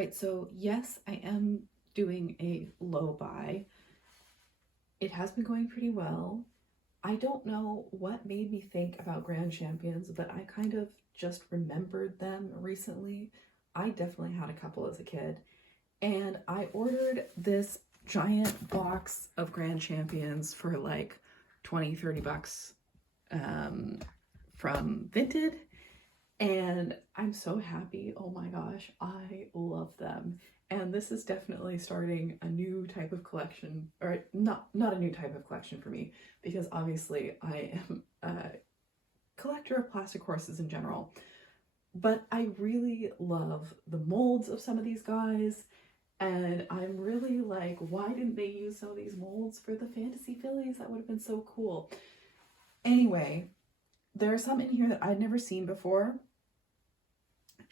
right, so yes, I am doing a low buy. It has been going pretty well. I don't know what made me think about Grand Champions, but I kind of just remembered them recently. I definitely had a couple as a kid, and I ordered this giant box of Grand Champions for like 20, 30 bucks from Vinted, and I'm so happy. Oh my gosh, I love them. And this is definitely starting a new type of collection, or not a new type of collection for me, because obviously I am a collector of plastic horses in general. But I really love the molds of some of these guys, and I'm really like, why didn't they use some of these molds for the fantasy fillies? That would have been so cool. Anyway, there are some in here that I'd never seen before.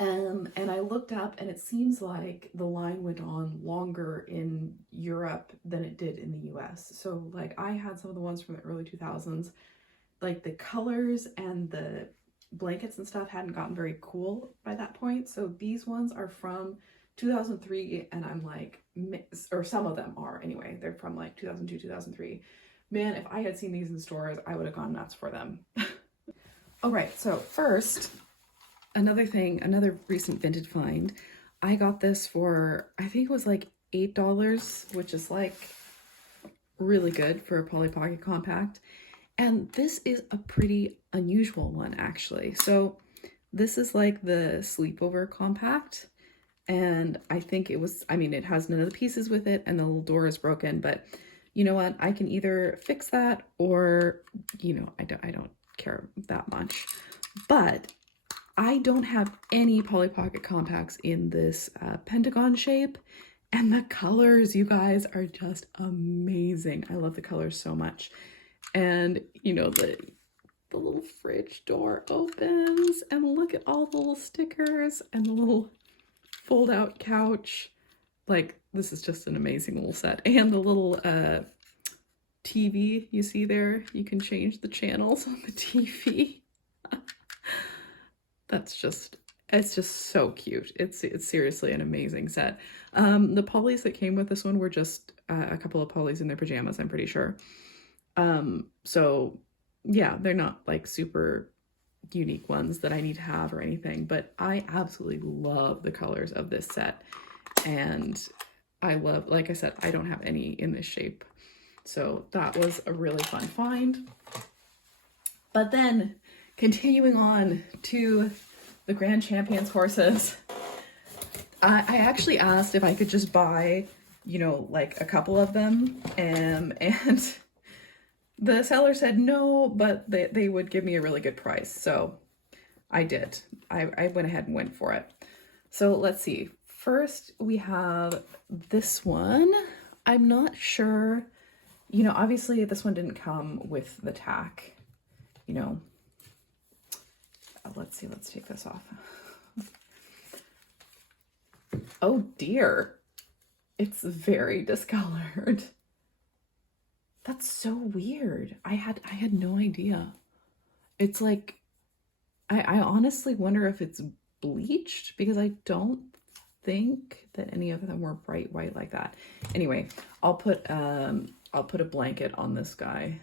And I looked up, and it seems like the line went on longer in Europe than it did in the US. So like I had some of the ones from the early 2000s, like the colors and the blankets and stuff hadn't gotten very cool by that point. So these ones are from 2003, and I'm like, or some of them are anyway, they're from like 2002, 2003. Man, if I had seen these in stores, I would have gone nuts for them. All right, so first, another recent Vinted find. I got this for, I think it was like $8, which is like really good for a Polly Pocket compact. And this is a pretty unusual one, actually. So this is like the sleepover compact. And I think it was, I mean, it has none of the pieces with it, and the little door is broken, but you know what? I can either fix that or, you know, I don't care that much. But I don't have any Polly Pocket compacts in this pentagon shape, and the colors, you guys, are just amazing. I love the colors so much. And you know, the little fridge door opens, and look at all the little stickers and the little fold out couch. Like, this is just an amazing little set. And the little TV you see there, you can change the channels on the TV. It's just so cute. It's seriously an amazing set. The Pollys that came with this one were just a couple of Pollys in their pajamas, I'm pretty sure. So yeah, they're not like super unique ones that I need to have or anything, but I absolutely love the colors of this set. And I love, like I said, I don't have any in this shape. So that was a really fun find. But then continuing on to the Grand Champions horses, I actually asked if I could just buy, you know, like a couple of them, and the seller said no, but they would give me a really good price. So I did. I went ahead and went for it. So let's see. First, we have this one. I'm not sure, you know, obviously this one didn't come with the tack, you know. Let's see, let's take this off. Oh dear, it's very discolored. That's so weird. I had no idea. It's like, I honestly wonder if it's bleached, because I don't think that any of them were bright white like that. Anyway, I'll put a blanket on this guy.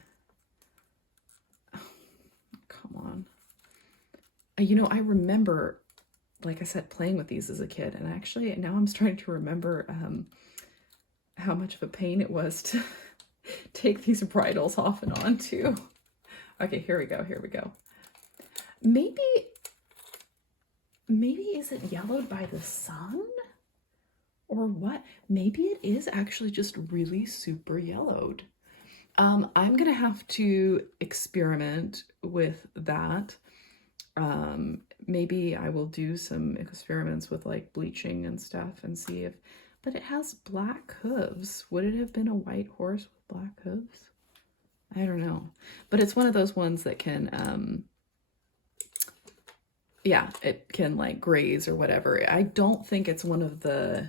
Oh, come on. You know, I remember, like I said, playing with these as a kid, and actually now I'm starting to remember how much of a pain it was to take these bridles off and on too. Okay, here we go. Maybe is it yellowed by the sun or what? Maybe it is actually just really super yellowed. I'm gonna have to experiment with that. Maybe I will do some experiments with like bleaching and stuff and see if, but it has black hooves. Would it have been a white horse with black hooves? I don't know, but it's one of those ones that can, yeah, it can like graze or whatever. I don't think it's one of the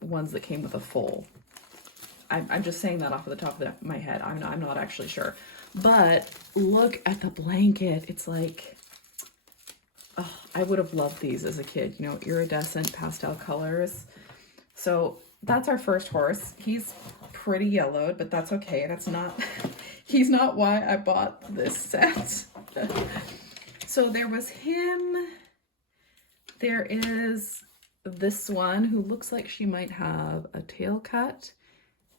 ones that came with a foal. I'm just saying that off of the top of my head. I'm not actually sure. But look at the blanket. It's like, Oh, I would have loved these as a kid, you know, iridescent pastel colors. So that's our first horse. He's pretty yellowed, but that's okay. That's not, he's not why I bought this set. So there was him. There is this one who looks like she might have a tail cut,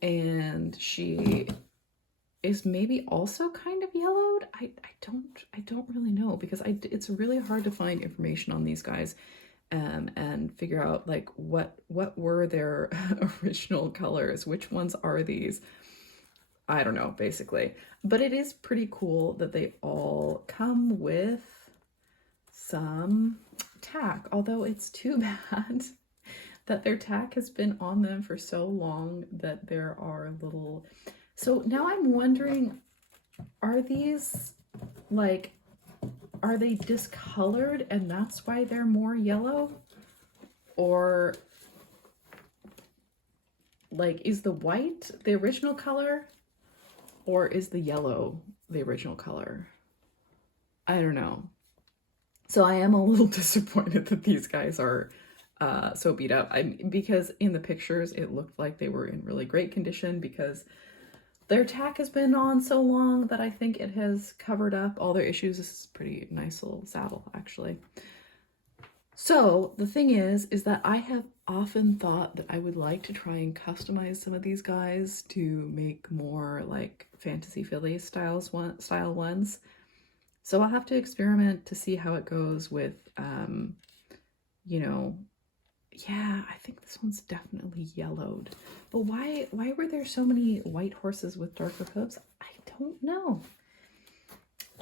and she is maybe also kind of yellowed. I don't really know, because it's really hard to find information on these guys and figure out like what were their original colors, which ones are these. I don't know, basically. But it is pretty cool that they all come with some tack, although it's too bad that their tack has been on them for so long that there are little. So now I'm wondering, are these like, are they discolored and that's why they're more yellow? Or like, is the white the original color, or is the yellow the original color? I don't know. So I am a little disappointed that these guys are so beat up. Because in the pictures it looked like they were in really great condition, because their tack has been on so long that I think it has covered up all their issues. This is a pretty nice little saddle, actually. So the thing is that I have often thought that I would like to try and customize some of these guys to make more like fantasy filly style ones. So I'll have to experiment to see how it goes with, you know, yeah, I think this one's definitely yellowed. But why were there so many white horses with darker hooves? I don't know.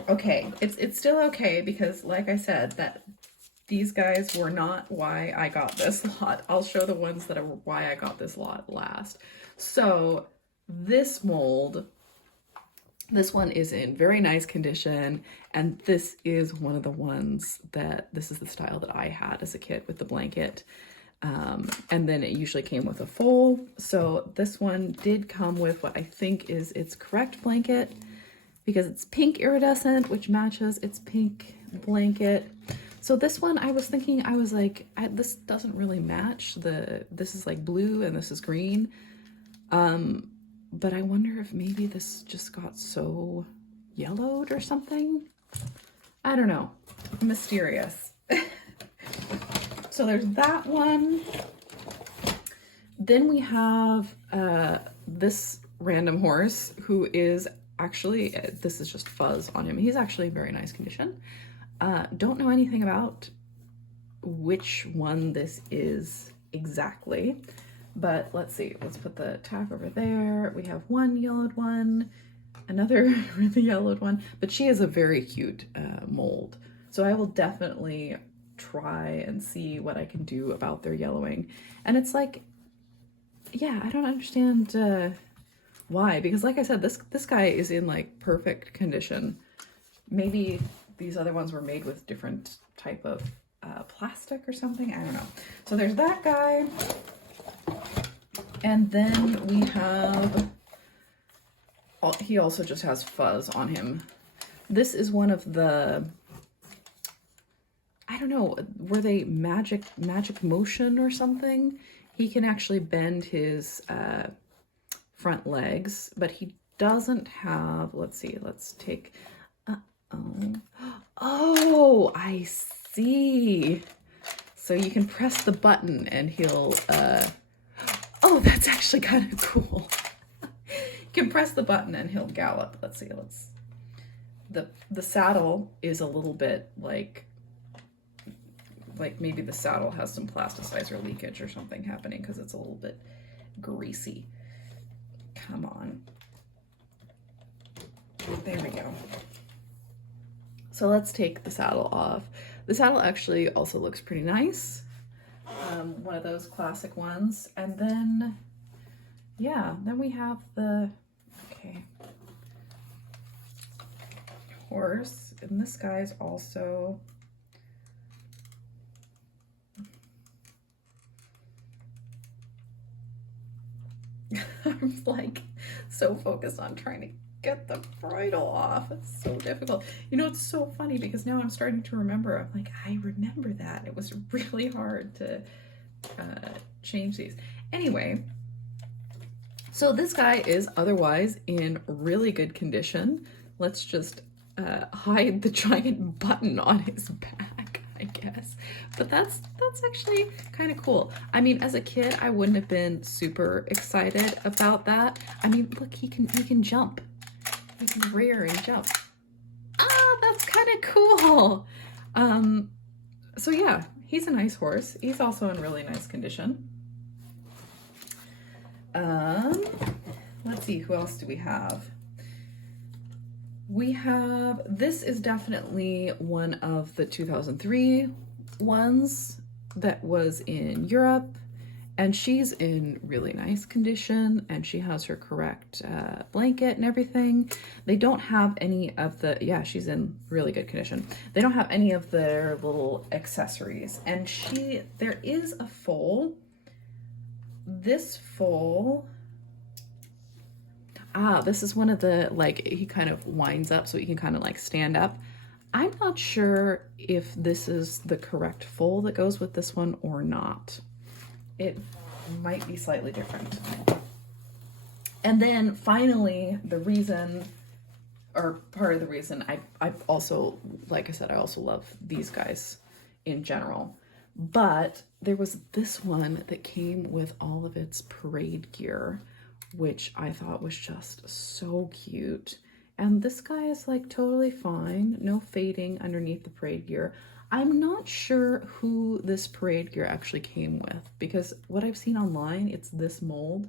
Okay, it's still okay, because like I said, that these guys were not why I got this lot. I'll show the ones that are why I got this lot last. So this mold, this one is in very nice condition, and this is one of the ones that, this is the style that I had as a kid with the blanket. And then it usually came with a foal. So this one did come with what I think is its correct blanket, because it's pink iridescent, which matches its pink blanket. So this one, I was thinking, I was like, this doesn't really match. This is like blue and this is green. But I wonder if maybe this just got so yellowed or something. I don't know. Mysterious. So there's that one. Then we have this random horse who is actually, this is just fuzz on him. He's actually in very nice condition. Don't know anything about which one this is exactly, but let's see. Let's put the tack over there. We have one yellowed one, another really yellowed one, but she is a very cute mold. So I will definitely try and see what I can do about their yellowing. And it's like, yeah, I don't understand why, because like I said, this guy is in like perfect condition. Maybe these other ones were made with different type of plastic or something. I don't know. So there's that guy. And then we have, he also just has fuzz on him. This is one of the, I don't know, were they magic motion or something? He can actually bend his front legs, but he doesn't have, let's see, let's take, oh, I see. So you can press the button and he'll, oh, that's actually kind of cool. You can press the button and he'll gallop. Let's see, the saddle is a little bit like maybe the saddle has some plasticizer leakage or something happening because it's a little bit greasy. Come on. There we go. So let's take the saddle off. The saddle actually also looks pretty nice. One of those classic ones. And then, yeah, then we have the, okay, horse. And this guy's also, I'm like so focused on trying to get the bridle off. It's so difficult. You know, it's so funny because now I'm starting to remember. I'm like, I remember that. It was really hard to change these. Anyway, so this guy is otherwise in really good condition. Let's just hide the giant button on his back, I guess. But that's actually kind of cool. I mean, as a kid, I wouldn't have been super excited about that. I mean, look, he can jump. He can rear and jump. Ah, that's kind of cool. So yeah, he's a nice horse. He's also in really nice condition. Let's see, who else do we have? We have, this is definitely one of the 2003 ones that was in Europe, and she's in really nice condition, and she has her correct blanket and everything. They don't have any of the, yeah, she's in really good condition. They don't have any of their little accessories, and there is a foal. This foal, this is one of the, like, he kind of winds up so he can kind of like stand up. I'm not sure if this is the correct foal that goes with this one or not. It might be slightly different. And then finally, the reason, or part of the reason, I also, like I said, I also love these guys in general. But there was this one that came with all of its parade gear, which I thought was just so cute. And this guy is like totally fine, no fading underneath the parade gear. I'm not sure who this parade gear actually came with, because what I've seen online, it's this mold,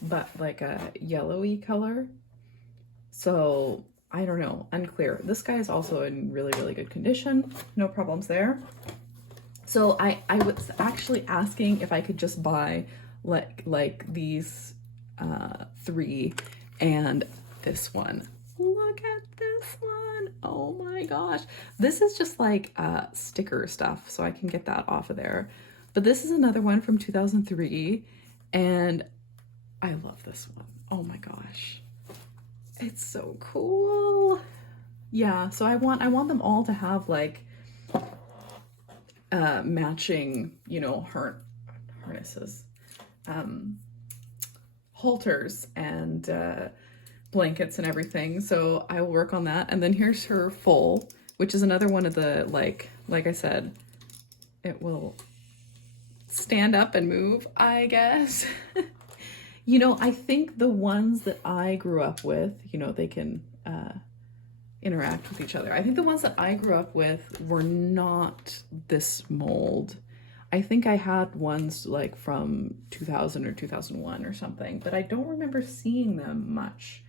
but like a yellowy color. So I don't know, unclear. This guy is also in really, really good condition. No problems there. So I was actually asking if I could just buy like these three and this one. Look at this one. Oh my gosh. This is just like sticker stuff, so I can get that off of there. But this is another one from 2003, and I love this one. Oh my gosh. It's so cool. Yeah, so I want them all to have like matching, you know, harnesses, halters and blankets and everything. So I will work on that. And then here's her foal, which is another one of the, like I said, it will stand up and move, I guess. You know, I think the ones that I grew up with, you know, they can interact with each other. I think the ones that I grew up with were not this mold. I think I had ones like from 2000 or 2001 or something, but I don't remember seeing them much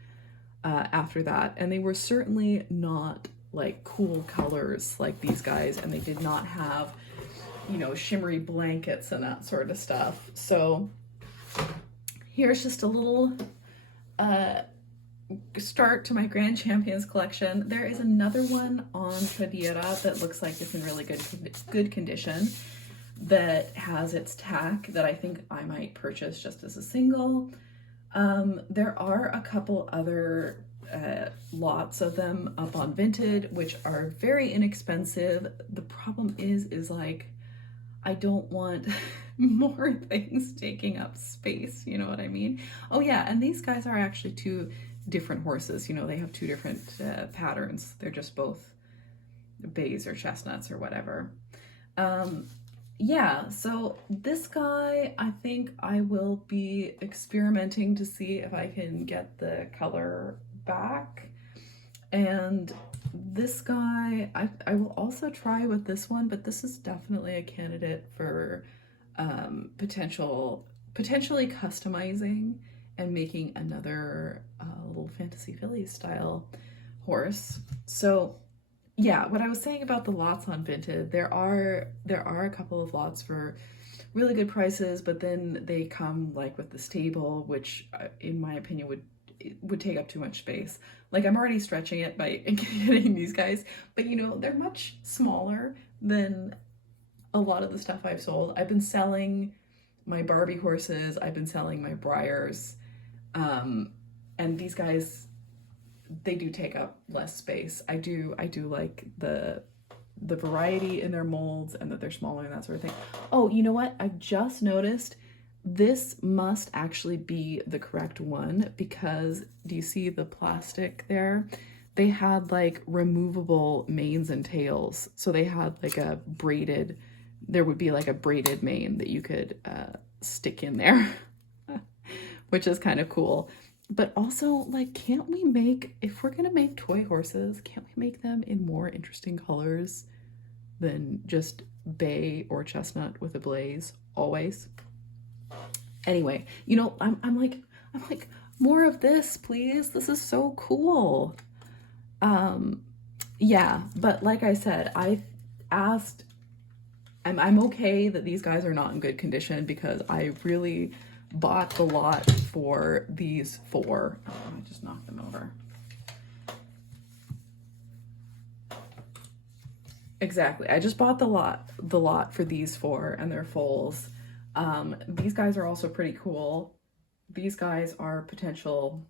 after that. And they were certainly not like cool colors like these guys, and they did not have, you know, shimmery blankets and that sort of stuff. So here's just a little start to my Grand Champions collection. There is another one on Tradera that looks like it's in really good condition, that has its tack, that I think I might purchase just as a single. There are a couple other lots of them up on Vinted, which are very inexpensive. The problem is like, I don't want more things taking up space, you know what I mean? Oh yeah, and these guys are actually two different horses. You know, they have two different patterns. They're just both bays or chestnuts or whatever. Yeah, so this guy, I think I will be experimenting to see if I can get the color back. And this guy, I will also try with this one, but this is definitely a candidate for potentially customizing and making another little Fantasy Fillies style horse. So yeah, what I was saying about the lots on Vinted, there are a couple of lots for really good prices, but then they come like with the stable, which in my opinion would take up too much space. Like, I'm already stretching it by getting these guys, but you know, they're much smaller than a lot of the stuff I've sold. I've been selling my Barbie horses, I've been selling my Breyers, and these guys they do take up less space. I do like the variety in their molds and that they're smaller and that sort of thing. Oh, you know what? I've just noticed this must actually be the correct one, because do you see the plastic there? They had like removable manes and tails. So they had like a braided, there would be like a braided mane that you could stick in there, which is kind of cool. But also, like, can't we make, if we're gonna make toy horses, can't we make them in more interesting colors than just bay or chestnut with a blaze always? Anyway, you know, I'm like, more of this, please. This is so cool. Yeah, but like I said, I asked, I'm okay that these guys are not in good condition, because I really bought the lot for these 4. Oh, I just knocked them over. Exactly. I just bought the lot for these 4 and their foals. These guys are also pretty cool. These guys are potential,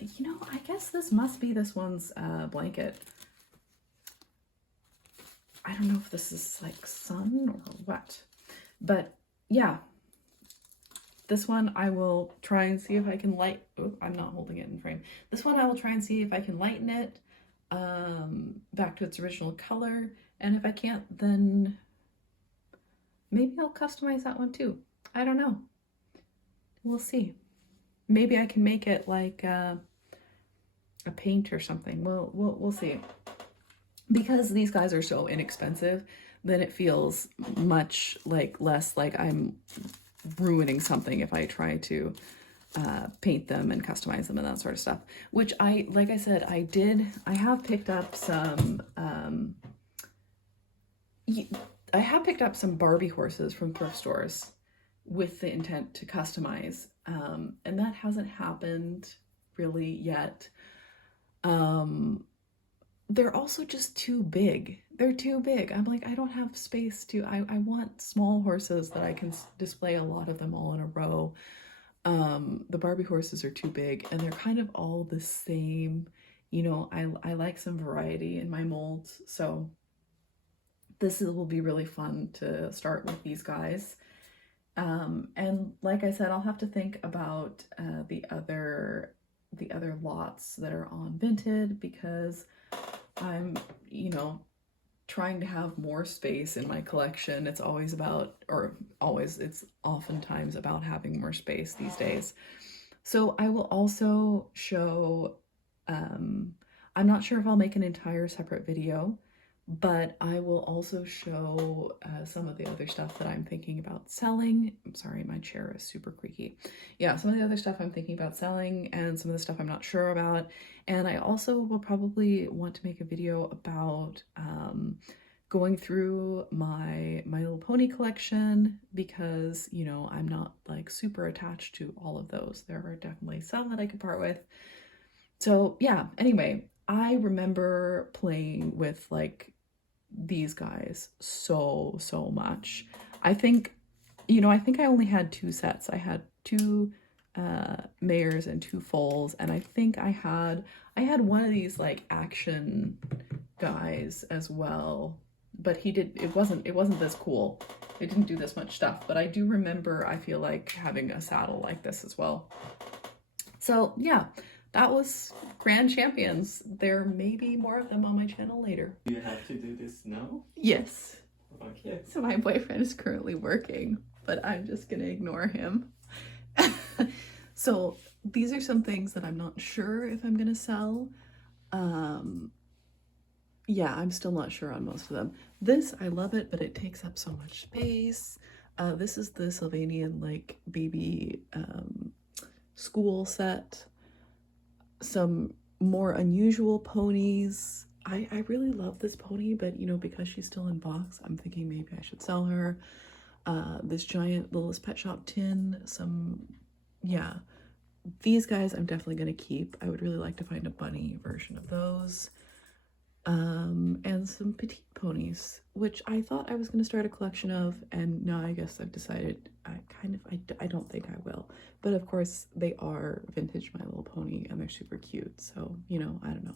you know, I guess this must be this one's blanket. I don't know if this is like sun or what, but yeah, this one I will try and see if I can I'm not holding it in frame. This one I will try and see if I can lighten it back to its original color. And if I can't, then maybe I'll customize that one too. I don't know. We'll see. Maybe I can make it like a paint or something. We'll see. Because these guys are so inexpensive, then it feels much like less like I'm ruining something if I try to paint them and customize them and that sort of stuff. Which like I said, I have picked up some Barbie horses from thrift stores with the intent to customize, and that hasn't happened really yet. They're also just too big. They're too big. I'm like, I don't have space to, I want small horses that I can display a lot of them all in a row. The Barbie horses are too big, and they're kind of all the same. You know, I like some variety in my molds, so this will be really fun to start with these guys. And like I said, I'll have to think about the other lots that are on Vinted, because I'm, you know, trying to have more space in my collection. It's always about, it's oftentimes about having more space these days. So I will also show, I'm not sure if I'll make an entire separate video, but I will also show some of the other stuff that I'm thinking about selling. I'm sorry, my chair is super creaky. Yeah, some of the other stuff I'm thinking about selling, and some of the stuff I'm not sure about. And I also will probably want to make a video about going through my My Little Pony collection, because, you know, I'm not like super attached to all of those. There are definitely some that I could part with. So yeah, anyway, I remember playing with like these guys so much. I think, you know, I think I only had 2 sets. I had 2 mares and 2 foals, and I think I had one of these like action guys as well, but it wasn't this cool. It didn't do this much stuff, but I do remember, I feel like, having a saddle like this as well. So yeah, that was Grand Champions. There may be more of them on my channel later. You have to do this now? Yes. Okay. So my boyfriend is currently working, but I'm just gonna ignore him. So these are some things that I'm not sure if I'm gonna sell. Yeah, I'm still not sure on most of them. This, I love it, but it takes up so much space. This is the Sylvanian like baby school set. Some more unusual ponies. I really love this pony, but you know, because she's still in box, I'm thinking maybe I should sell her. This giant Littlest Pet Shop tin. Yeah, these guys I'm definitely gonna keep. I would really like to find a bunny version of those. And some petite ponies, which I thought I was going to start a collection of, and now I guess I've decided I don't think I will. But of course, they are vintage My Little Pony, and they're super cute, so, you know, I don't know.